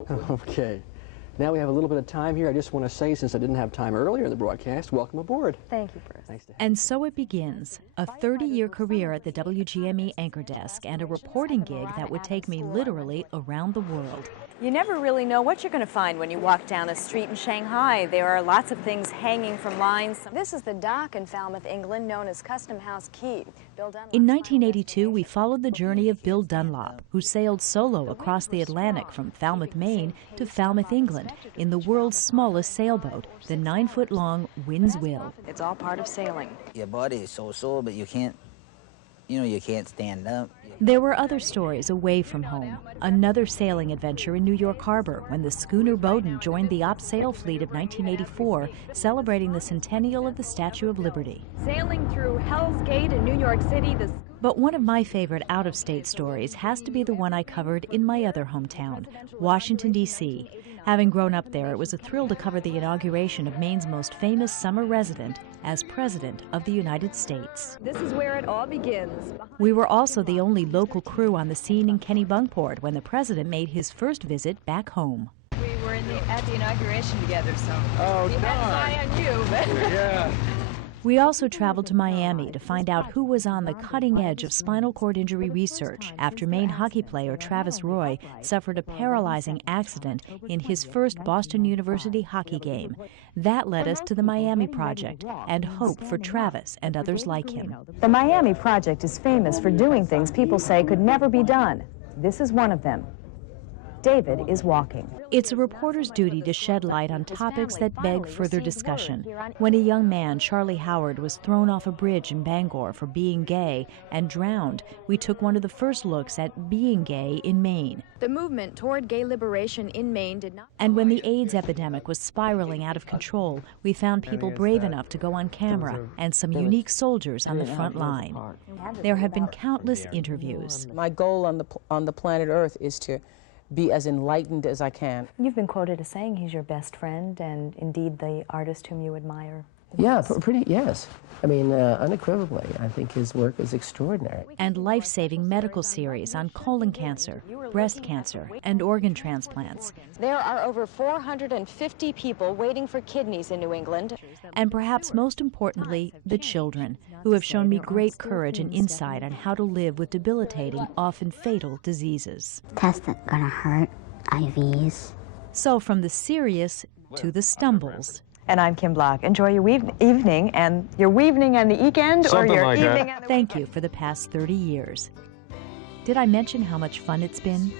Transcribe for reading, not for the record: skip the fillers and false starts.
Okay. Now we have a little bit of time here. I just want to say, since I didn't have time earlier in the broadcast, welcome aboard. Thank you, Bruce. Nice to have And so it begins, a 30-year career at the WGME anchor desk and a reporting gig that would take me literally around the world. You never really know what you're going to find when you walk down a street in Shanghai. There are lots of things hanging from lines. This is the dock in Falmouth, England, known as Custom House Quay. In 1982, we followed the journey of Bill Dunlop, who sailed solo across the Atlantic from Falmouth, Maine to Falmouth, England, in the world's smallest sailboat, the 9-foot-long Wind's Will. It's all part of sailing. Your body is so sore, but you can't stand up. There were other stories away from home. Another sailing adventure in New York Harbor when the schooner Bowdoin joined the Op Sail Fleet of 1984, celebrating the centennial of the Statue of Liberty. Sailing through Hell's Gate in New York City, But one of my favorite out-of-state stories has to be the one I covered in my other hometown, Washington, D.C. Having grown up there, it was a thrill to cover the inauguration of Maine's most famous summer resident as President of the United States. This is where it all begins. We were also the only local crew on the scene in Kennebunkport when the President made his first visit back home. We were at the inauguration together, so Oh, we had an eye on you. Yeah. We also traveled to Miami to find out who was on the cutting edge of spinal cord injury research after Maine hockey player Travis Roy suffered a paralyzing accident in his first Boston University hockey game. That led us to the Miami Project and hope for Travis and others like him. The Miami Project is famous for doing things people say could never be done. This is one of them. David is walking. It's a reporter's duty to shed light on topics that beg further discussion. When a young man, Charlie Howard, was thrown off a bridge in Bangor for being gay and drowned, we took one of the first looks at being gay in Maine. The movement toward gay liberation in Maine did not... And when the AIDS epidemic was spiraling out of control, we found people brave enough to go on camera and some unique soldiers on the front line. There have been countless interviews. My goal on the planet Earth is to be as enlightened as I can. You've been quoted as saying he's your best friend and indeed the artist whom you admire. Yeah, yes. I mean, unequivocally, I think his work is extraordinary. And life-saving medical series on colon cancer, breast cancer, and organ transplants. There are over 450 people waiting for kidneys in New England. And perhaps most importantly, the children, who have shown me great courage and insight on how to live with debilitating, often fatal diseases. Tests that are gonna hurt, IVs. So from the serious to the stumbles. And I'm Kim Block. Enjoy your evening and your weaving and the weekend, Something or your like evening that. and the Thank you for the past 30 years. Did I mention how much fun it's been?